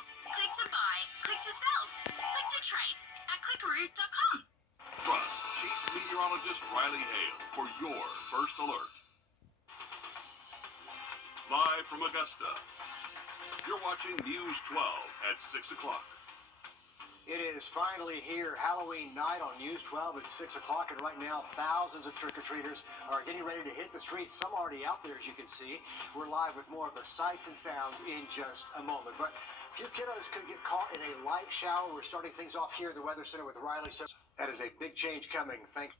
Click to buy, click to sell, click to trade at Wrdw.com. Trust Chief Meteorologist Riley Hale for your first alert. Live from Augusta, you're watching News 12 at 6 o'clock. It is finally here, Halloween night on News 12 at 6 o'clock, and right now thousands of trick-or-treaters are getting ready to hit the streets. Some already out there, as you can see. We're live with more of the sights and sounds in just a moment. But a few kiddos could get caught in a light shower. We're starting things off here at the Weather Center with Riley. So that is a big change coming. Thanks.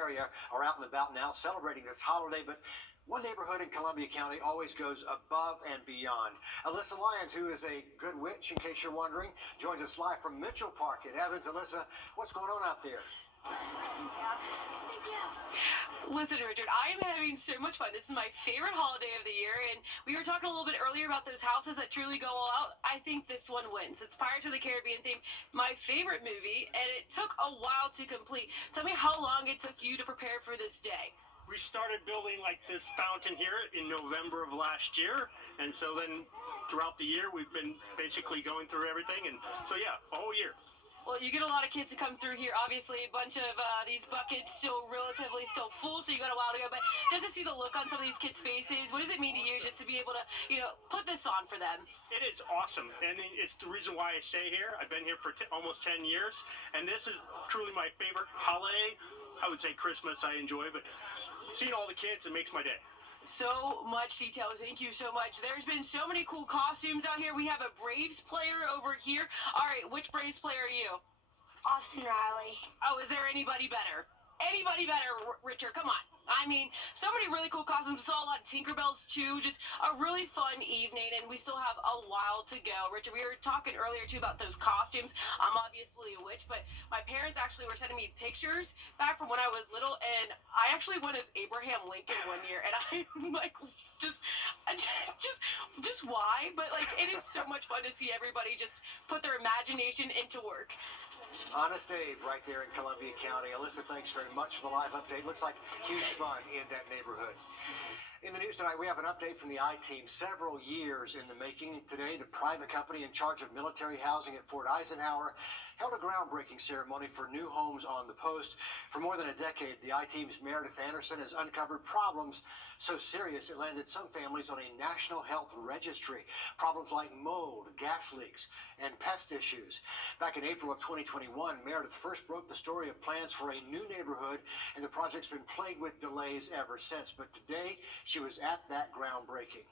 Area are out and about now celebrating this holiday, but one neighborhood in Columbia County always goes above and beyond. Alyssa Lyons, who is a good witch, in case you're wondering, joins us live from Mitchell Park in Evans. Alyssa, what's going on out there? Listen, Richard, I am having so much fun. This is my favorite holiday of the year, and we were talking a little bit earlier about those houses that truly go all out. I think this one wins. It's Pirates of the Caribbean theme, my favorite movie, and it took a while to complete. Tell me how long it took you to prepare for this day. We started building like this fountain here in November of last year, and so then throughout the year we've been basically going through everything, and so yeah, a whole year. Well, you get a lot of kids to come through here. Obviously, a bunch of these buckets still relatively full, so you got a while to go. But just to see the look on some of these kids' faces, what does it mean to you just to be able to, put this on for them? It is awesome, and it's the reason why I stay here. I've been here for almost 10 years, and this is truly my favorite holiday. I would say Christmas I enjoy, but seeing all the kids, it makes my day. So much detail. Thank you so much. There's been so many cool costumes out here. We have a Braves player over here. All right, which Braves player are you? Austin Riley. Oh, is there anybody better? Anybody better, Richard? Come on. I mean, so many really cool costumes. We saw a lot of Tinkerbells, too. Just a really fun evening, and we still have a while to go. Richard, we were talking earlier, too, about those costumes. I'm obviously a witch, but my parents actually were sending me pictures back from when I was little, and I actually went as Abraham Lincoln one year, and I'm like, just why? But, like, it is so much fun to see everybody just put their imagination into work. Honest Abe right there in Columbia County. Alyssa, thanks very much for the live update. Looks like huge fun in that neighborhood. In the news tonight, we have an update from the I-Team. Several years in the making. Today, the private company in charge of military housing at Fort Eisenhower held a groundbreaking ceremony for new homes on the post. For more than a decade, the I-Team's Meredith Anderson has uncovered problems so serious it landed some families on a national health registry. Problems like mold, gas leaks, and pest issues. Back in April of 2021, Meredith first broke the story of plans for a new neighborhood, and the project's been plagued with delays ever since. But today, she was at that groundbreaking.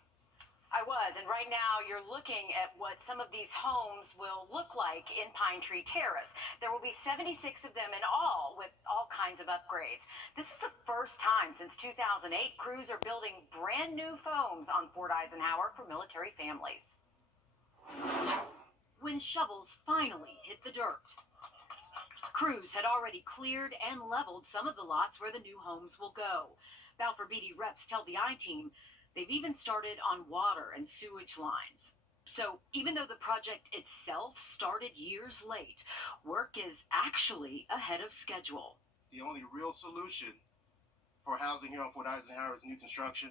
I was, and right now you're looking at what some of these homes will look like in Pine Tree Terrace. There will be 76 of them in all, with all kinds of upgrades. This is the first time since 2008 crews are building brand new homes on Fort Eisenhower for military families. When shovels finally hit the dirt, crews had already cleared and leveled some of the lots where the new homes will go. Balfour Beatty reps tell the I-Team they've even started on water and sewage lines. So even though the project itself started years late, work is actually ahead of schedule. The only real solution for housing here on Fort Eisenhower is new construction.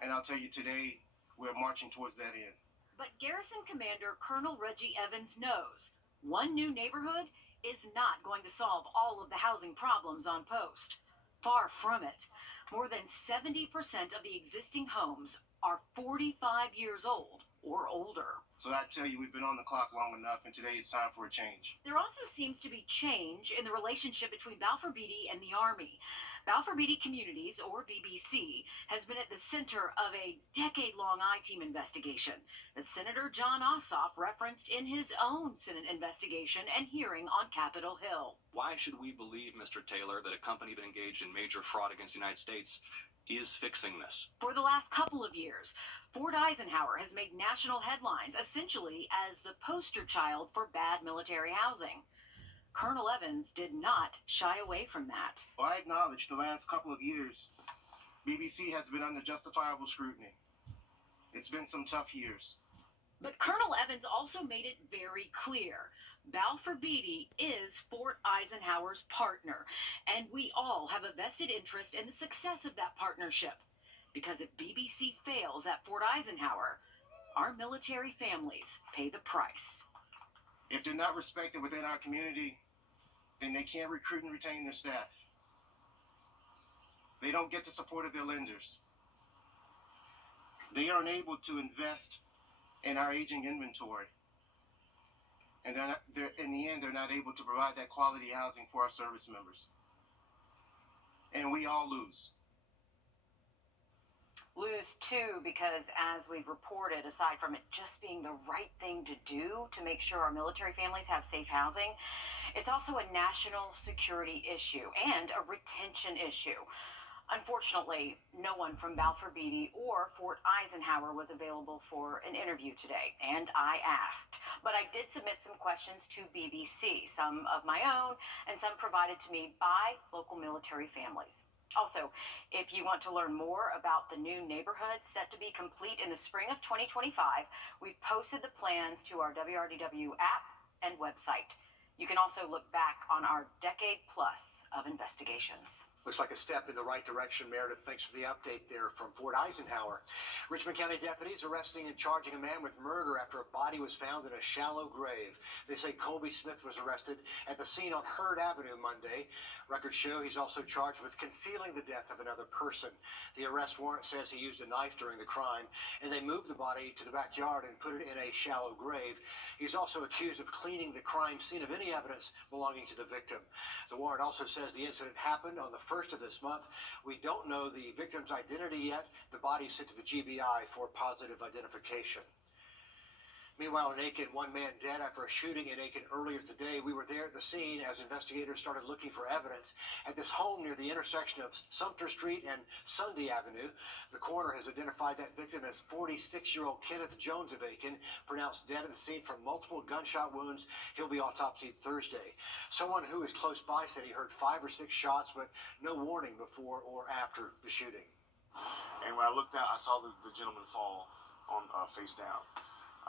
And I'll tell you today, we're marching towards that end. But Garrison Commander Colonel Reggie Evans knows one new neighborhood is not going to solve all of the housing problems on post. Far from it. More than 70% of the existing homes are 45 years old or older. So I tell you, we've been on the clock long enough, and today it's time for a change. There also seems to be change in the relationship between Balfour Beatty and the Army. Balfour Beatty Communities, or BBC, has been at the center of a decade-long I-Team investigation that Senator John Ossoff referenced in his own Senate investigation and hearing on Capitol Hill. Why should we believe, Mr. Taylor, that a company that engaged in major fraud against the United States is fixing this? For the last couple of years, Fort Eisenhower has made national headlines, essentially as the poster child for bad military housing. Colonel Evans did not shy away from that. Well, I acknowledge the last couple of years, BBC has been under justifiable scrutiny. It's been some tough years. But Colonel Evans also made it very clear. Balfour Beatty is Fort Eisenhower's partner, and we all have a vested interest in the success of that partnership. Because if BBC fails at Fort Eisenhower, our military families pay the price. If they're not respected within our community, then they can't recruit and retain their staff. They don't get the support of their lenders. They aren't able to invest in our aging inventory. And in the end, they're not able to provide that quality housing for our service members. And we all lose. Lose too, because as we've reported, aside from it just being the right thing to do to make sure our military families have safe housing, it's also a national security issue and a retention issue. Unfortunately, no one from Balfour Beatty or Fort Eisenhower was available for an interview today, and I asked. But I did submit some questions to BBC, some of my own, and some provided to me by local military families. Also, if you want to learn more about the new neighborhood set to be complete in the spring of 2025, we've posted the plans to our WRDW app and website. You can also look back on our decade plus of investigations. Looks like a step in the right direction, Meredith. Thanks for the update there from Fort Eisenhower. Richmond County deputies arresting and charging a man with murder after a body was found in a shallow grave. They say Colby Smith was arrested at the scene on Hurd Avenue Monday. Records show he's also charged with concealing the death of another person. The arrest warrant says he used a knife during the crime, and they moved the body to the backyard and put it in a shallow grave. He's also accused of cleaning the crime scene of any evidence belonging to the victim. The warrant also says the incident happened on the 1st of this month. We don't know the victim's identity yet. The body is sent to the GBI for positive identification. Meanwhile, in Aiken, one man dead after a shooting in Aiken earlier today. We were there at the scene as investigators started looking for evidence at this home near the intersection of Sumter Street and Sunday Avenue. The coroner has identified that victim as 46-year-old Kenneth Jones of Aiken, pronounced dead at the scene from multiple gunshot wounds. He'll be autopsied Thursday. Someone who is close by said he heard 5 or 6 shots, but no warning before or after the shooting. And when I looked out, I saw the gentleman fall on face down.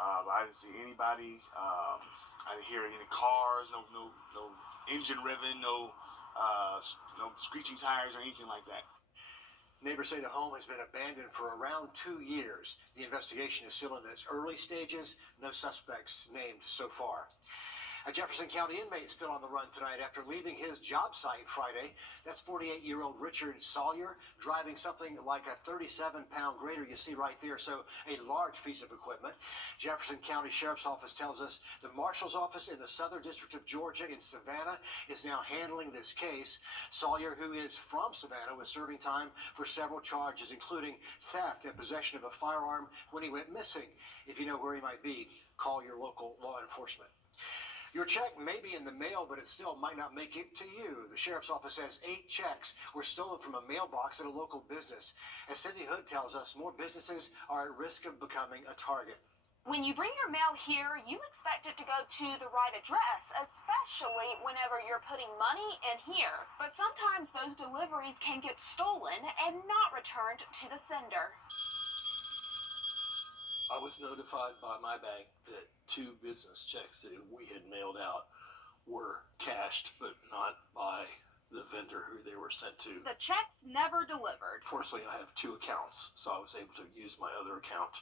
I didn't see anybody. I didn't hear any cars, no engine revving, no screeching tires or anything like that. Neighbors say the home has been abandoned for around 2 years. The investigation is still in its early stages. No suspects named so far. A Jefferson County inmate still on the run tonight after leaving his job site Friday. That's 48-year-old Richard Sawyer, driving something like a 37-pound grader you see right there, so a large piece of equipment. Jefferson County Sheriff's Office tells us the Marshal's Office in the Southern District of Georgia in Savannah is now handling this case. Sawyer, who is from Savannah, was serving time for several charges, including theft and possession of a firearm when he went missing. If you know where he might be, call your local law enforcement. Your check may be in the mail, but it still might not make it to you. The Sheriff's Office says 8 checks were stolen from a mailbox at a local business. As Cindy Hood tells us, more businesses are at risk of becoming a target. When you bring your mail here, you expect it to go to the right address, especially whenever you're putting money in here. But sometimes those deliveries can get stolen and not returned to the sender. I was notified by my bank that 2 business checks that we had mailed out were cashed, but not by the vendor who they were sent to. The checks never delivered. Fortunately, I have 2 accounts, so I was able to use my other account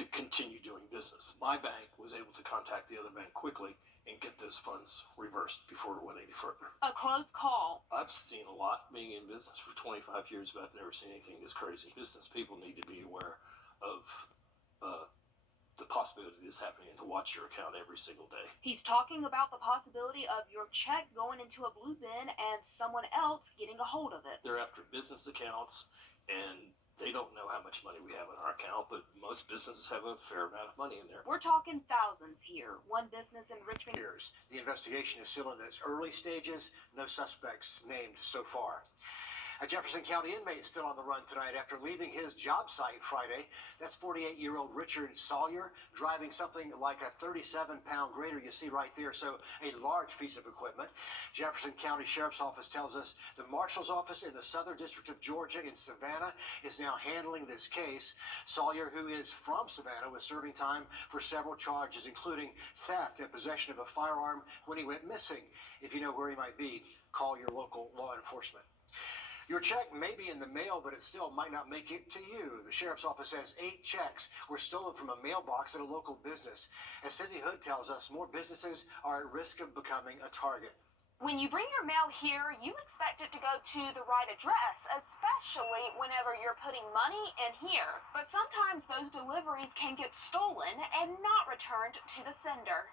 to continue doing business. My bank was able to contact the other bank quickly and get those funds reversed before it went any further. A close call. I've seen a lot being in business for 25 years, but I've never seen anything this crazy. Business people need to be aware of the possibility of this happening and to watch your account every single day. He's talking about the possibility of your check going into a blue bin and someone else getting a hold of it. They're after business accounts, and they don't know how much money we have in our account, but most businesses have a fair amount of money in there. We're talking thousands here. One business in Richmond. The investigation is still in its early stages. No suspects named so far. A Jefferson County inmate still on the run tonight after leaving his job site Friday. That's 48-year-old Richard Sawyer, driving something like a 37-pound grader you see right there, so a large piece of equipment. Jefferson County Sheriff's Office tells us the Marshal's Office in the Southern District of Georgia in Savannah is now handling this case. Sawyer, who is from Savannah, was serving time for several charges, including theft and possession of a firearm when he went missing. If you know where he might be, call your local law enforcement. Your check may be in the mail, but it still might not make it to you. The sheriff's office says 8 checks were stolen from a mailbox at a local business. As Cindy Hood tells us, more businesses are at risk of becoming a target. When you bring your mail here, you expect it to go to the right address, especially whenever you're putting money in here. But sometimes those deliveries can get stolen and not returned to the sender.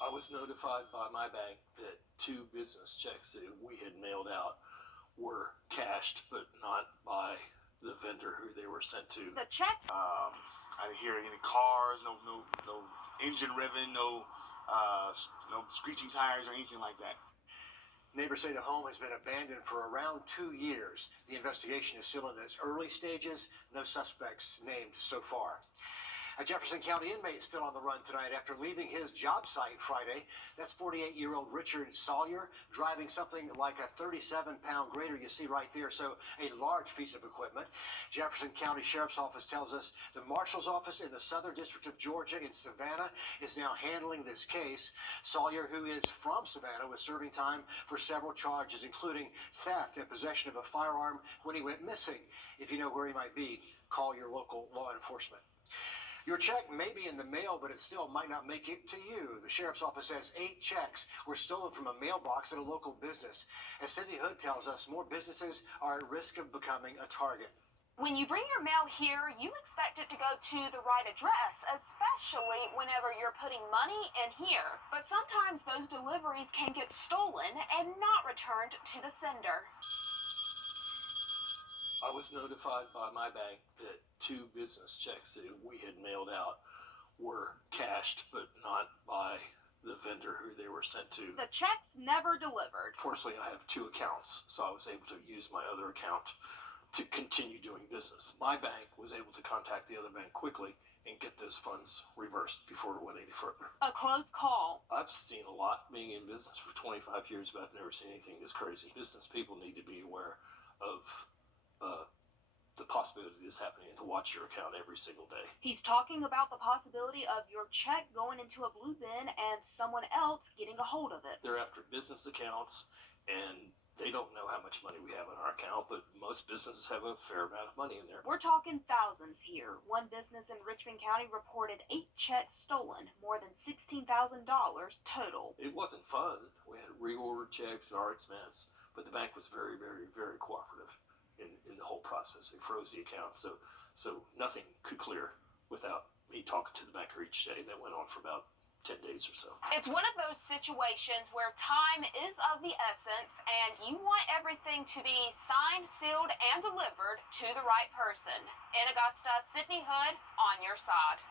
I was notified by my bank that 2 business checks that we had mailed out were cashed, but not by the vendor who they were sent to. The checks. I didn't hear any cars, no engine revving, no screeching tires or anything like that. Neighbors say the home has been abandoned for around 2 years. The investigation is still in its early stages. No suspects named so far. A Jefferson County inmate still on the run tonight after leaving his job site Friday. That's 48-year-old Richard Sawyer driving something like a 37-pound grader you see right there, so a large piece of equipment. Jefferson County Sheriff's Office tells us the Marshal's Office in the Southern District of Georgia in Savannah is now handling this case. Sawyer, who is from Savannah, was serving time for several charges, including theft and possession of a firearm when he went missing. If you know where he might be, call your local law enforcement. Your check may be in the mail, but it still might not make it to you. The sheriff's office says 8 checks were stolen from a mailbox at a local business. As Cindy Hood tells us, more businesses are at risk of becoming a target. When you bring your mail here, you expect it to go to the right address, especially whenever you're putting money in here. But sometimes those deliveries can get stolen and not returned to the sender. I was notified by my bank that 2 business checks that we had mailed out were cashed, but not by the vendor who they were sent to. The checks never delivered. Fortunately, I have 2 accounts, so I was able to use my other account to continue doing business. My bank was able to contact the other bank quickly and get those funds reversed before it went any further. A close call. I've seen a lot being in business for 25 years, but I've never seen anything this crazy. Business people need to be aware of the possibility of this happening and to watch your account every single day. He's talking about the possibility of your check going into a blue bin and someone else getting a hold of it. They're after business accounts, and they don't know how much money we have in our account, but most businesses have a fair amount of money in there. We're talking thousands here. One business in Richmond County reported 8 checks stolen, more than $16,000 total. It wasn't fun. We had reordered checks at our expense, but the bank was very, very, very cooperative in the whole process. They froze the account, so nothing could clear without me talking to the banker each day. That went on for about 10 days or so. It's one of those situations where time is of the essence and you want everything to be signed, sealed, and delivered to the right person. In Augusta, Sydney Hood on your side.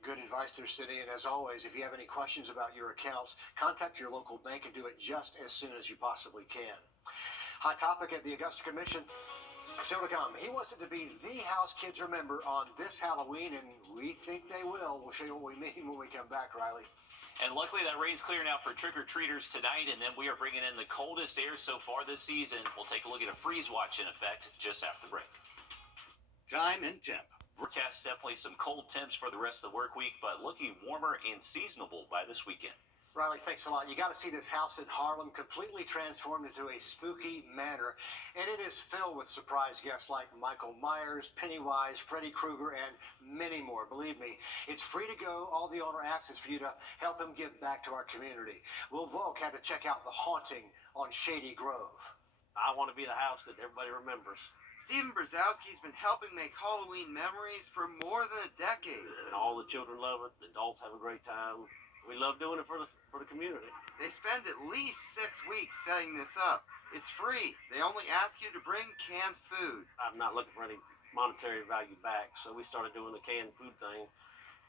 Good advice there, Cindy. And as always, if you have any questions about your accounts, contact your local bank and do it just as soon as you possibly can. Hot topic at the Augusta Commission. Still to come. He wants it to be the house kids remember on this Halloween, and we think they will. We'll show you what we mean when we come back, Riley. And luckily that rain's clear now for trick-or-treaters tonight, and then we are bringing in the coldest air so far this season. We'll take a look at a freeze watch in effect just after the break. Time and temp. Forecast definitely some cold temps for the rest of the work week, but looking warmer and seasonable by this weekend. Riley, thanks a lot. You got to see this house in Harlem completely transformed into a spooky manor, and it is filled with surprise guests like Michael Myers, Pennywise, Freddy Krueger, and many more. Believe me, it's free to go. All the owner asks is for you to help him give back to our community. Will Volk had to check out The Haunting on Shady Grove. I want to be the house that everybody remembers. Steven Brzezowski's been helping make Halloween memories for more than a decade. And all the children love it. The adults have a great time. We love doing it for the community. They spend at least 6 weeks setting this up. It's free. They only ask you to bring canned food. I'm not looking for any monetary value back, so we started doing the canned food thing.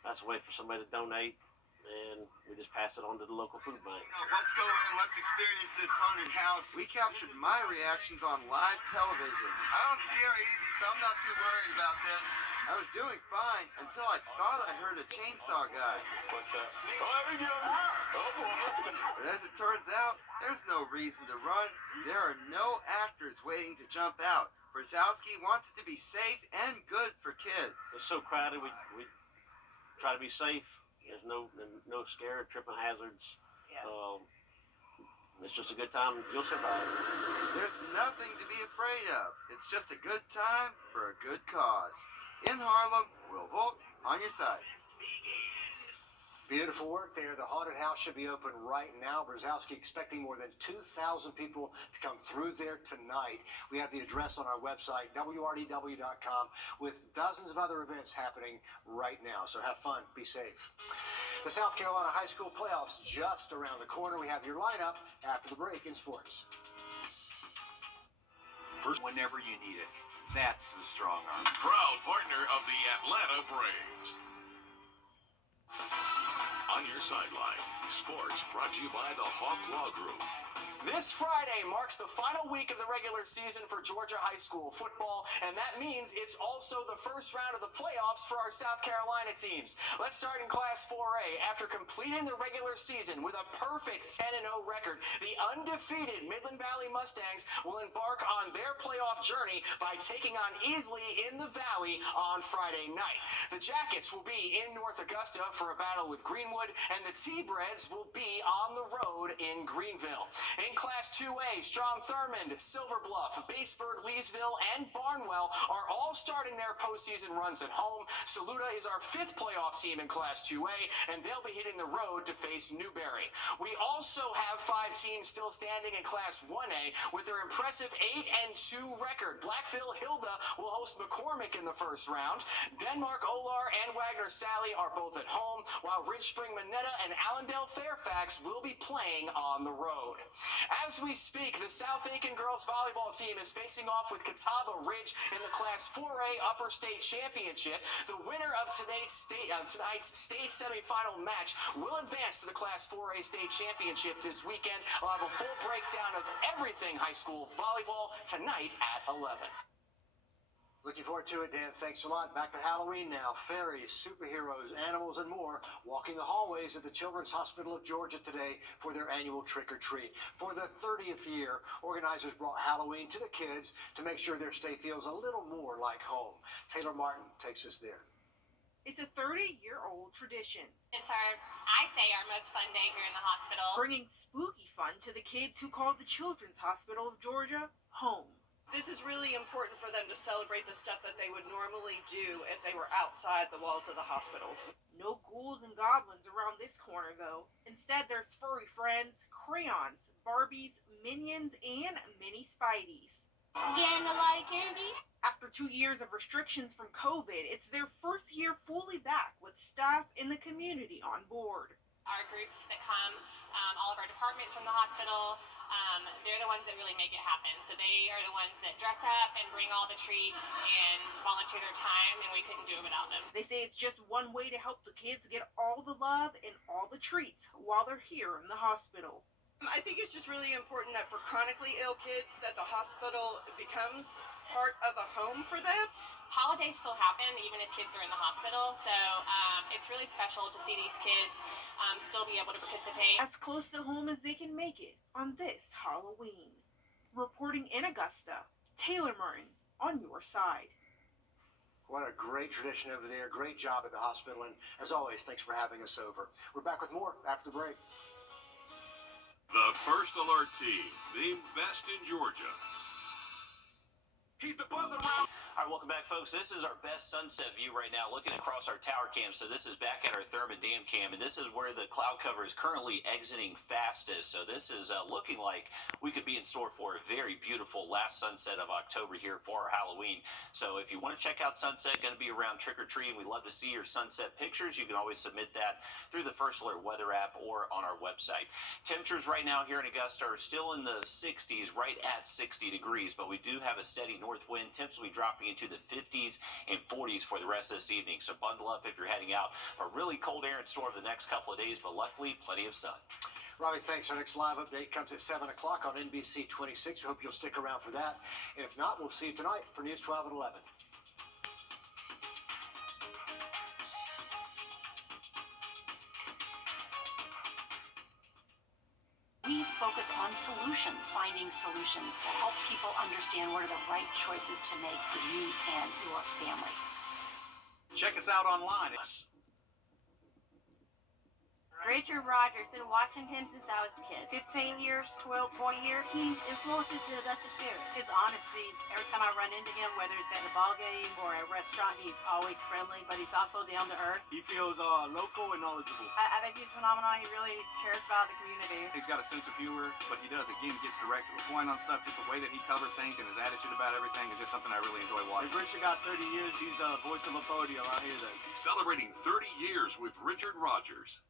That's a way for somebody to donate, and we just pass it on to the local food bank. Let's go in and let's experience this haunted house. We captured my reactions on live television. I don't scare easy, so I'm not too worried about this. I was doing fine until I thought I heard a chainsaw guy. What's up? Oh, there we go. Oh, boy. But as it turns out, there's no reason to run. There are no actors waiting to jump out. Brzezowski wants it to be safe and good for kids. It's so crowded, we try to be safe. There's no scare, tripping hazards. Yeah. It's just a good time. You'll survive. There's nothing to be afraid of. It's just a good time for a good cause. In Harlem, we'll vote on your side. Beautiful work there. The haunted house should be open right now. Brzezowski expecting more than 2,000 people to come through there tonight. We have the address on our website, wrdw.com, with dozens of other events happening right now. So have fun. Be safe. The South Carolina High School playoffs just around the corner. We have your lineup after the break in sports. First, whenever you need it. That's the strong arm. Proud partner of the Atlanta Braves. On your sideline, sports brought to you by the Hawk Law Group. This Friday marks the final week of the regular season for Georgia high school football, and that means it's also the first round of the playoffs for our South Carolina teams. Let's start in Class 4A. After completing the regular season with a perfect 10-0 record, the undefeated Midland Valley Mustangs will embark on their playoff journey by taking on Easley in the Valley on Friday night. The Jackets will be in North Augusta for a battle with Greenwood, and the T-Breads will be on the road in Greenville. In Class 2A, Strom Thurmond, Silver Bluff, Batesburg, Leesville, and Barnwell are all starting their postseason runs at home. Saluda is our 5th playoff team in Class 2A, and they'll be hitting the road to face Newberry. We also have 5 teams still standing in Class 1A with their impressive 8-2 record. Blackville Hilda will host McCormick in the first round. Denmark Olar and Wagner Sally are both at home, while Ridge Spring Minetta and Allendale Fairfax will be playing on the road. As we speak, the South Aiken girls volleyball team is facing off with Catawba Ridge in the Class 4A Upper State Championship. The winner of tonight's state semifinal match will advance to the Class 4A State Championship this weekend. I'll have a full breakdown of everything high school volleyball tonight at 11. Looking forward to it, Dan. Thanks a lot. Back to Halloween now. Fairies, superheroes, animals, and more walking the hallways of the Children's Hospital of Georgia today for their annual trick-or-treat. For the 30th year, organizers brought Halloween to the kids to make sure their stay feels a little more like home. Taylor Martin takes us there. It's a 30-year-old tradition. It's our most fun day here in the hospital. Bringing spooky fun to the kids who call the Children's Hospital of Georgia home. This is really important for them to celebrate the stuff that they would normally do if they were outside the walls of the hospital. No ghouls and goblins around this corner, though. Instead, there's furry friends, crayons, Barbies, Minions, and mini Spideys. Getting a lot of candy. After 2 years of restrictions from COVID, it's their first year fully back with staff in the community on board. Our groups that come, all of our departments from the hospital, they're the ones that really make it happen. So they are the ones that dress up and bring all the treats and volunteer their time, and we couldn't do it without them. They say it's just one way to help the kids get all the love and all the treats while they're here in the hospital. I think it's just really important that for chronically ill kids that the hospital becomes part of a home for them. Holidays still happen even if kids are in the hospital, so it's really special to see these kids still be able to participate. As close to home as they can make it on this Halloween. Reporting in Augusta, Taylor Martin on your side. What a great tradition over there. Great job at the hospital. And as always, thanks for having us over. We're back with more after the break. The First Alert Team, the best in Georgia. He's the buzz around. All right, welcome back, folks. This is our best sunset view right now, looking across our tower cam. So this is back at our Thurmond Dam cam, and this is where the cloud cover is currently exiting fastest. So this is looking like we could be in store for a very beautiful last sunset of October here for our Halloween. So if you want to check out sunset, going to be around trick-or-treating, we'd love to see your sunset pictures. You can always submit that through the First Alert weather app or on our website. Temperatures right now here in Augusta are still in the 60s, right at 60 degrees, but we do have a steady north wind. Temps will be dropping into the 50s and 40s for the rest of this evening. So bundle up if you're heading out. A really cold air in store for the next couple of days, but luckily plenty of sun. Robbie, thanks. Our next live update comes at 7 o'clock on NBC 26. We hope you'll stick around for that. And if not, we'll see you tonight for News 12 at 11. We focus on solutions, finding solutions to help people understand what are the right choices to make for you and your family. Check us out online. Richard Rogers, been watching him since I was a kid. 15 years, 12, 20 years. He influences the Augusta spirit. His honesty, every time I run into him, whether it's at the ball game or at a restaurant, he's always friendly, but he's also down to earth. He feels local and knowledgeable. I think he's phenomenal. He really cares about the community. He's got a sense of humor, but he does, again, gets direct to the point on stuff. Just the way that he covers things and his attitude about everything is just something I really enjoy watching. If Richard got 30 years, he's the voice of authority around here then. Celebrating 30 years with Richard Rogers.